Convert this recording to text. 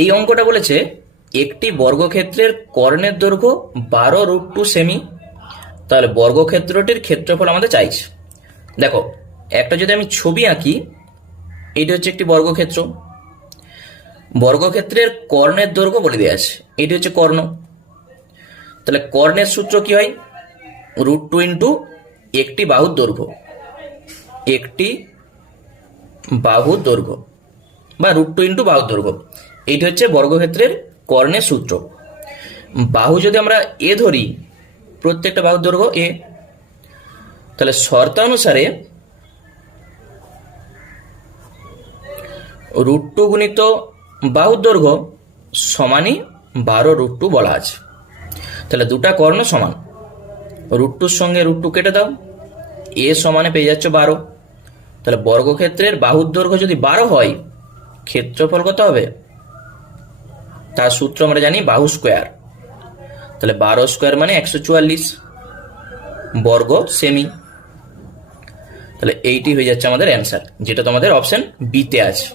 এই অঙ্কটা বলেছে একটি বর্গক্ষেত্রের কর্ণের দৈর্ঘ্য 12√2 সেমি। তাহলে বর্গক্ষেত্রটির ক্ষেত্রফল আমাদের চাইছে। দেখো, একটা যদি আমি ছবি আঁকি, এটা হচ্ছে একটি বর্গক্ষেত্র। বর্গক্ষেত্রের কর্ণের দৈর্ঘ্য বলে দেওয়া আছে, এটি হচ্ছে কর্ণ। তাহলে কর্ণের সূত্র কি হয়? √2 ইন্টু একটি বাহুর দৈর্ঘ্য, একটি বাহুর দৈর্ঘ্য, বা √2 ইন্টু বাহুর দৈর্ঘ্য। এইটি হচ্ছে বর্গক্ষেত্রের কর্ণের সূত্র। বাহু যদি আমরা এ ধরি, প্রত্যেকটা বাহুর দৈর্ঘ্য এ, তাহলে শর্তানুসারে √2 গুণিত বাহুর দৈর্ঘ্য সমানই 12√2 বলা আছে। তাহলে দুটা কর্ণ সমান, √2 সঙ্গে √2 কেটে দাও, এ সমানে পেয়ে যাচ্ছ 12। তাহলে বর্গক্ষেত্রের বাহুর দৈর্ঘ্য যদি 12 হয়, ক্ষেত্রফল কত হবে? তার সূত্র আমরা জানি বাহু স্কোয়ার। তাহলে 12 স্কোয়ার মানে 144 বর্গ সেমি। তাহলে এইটি হয়ে যাচ্ছে আমাদের অ্যান্সার, যেটা তোমাদের অপশন বিতে আছে।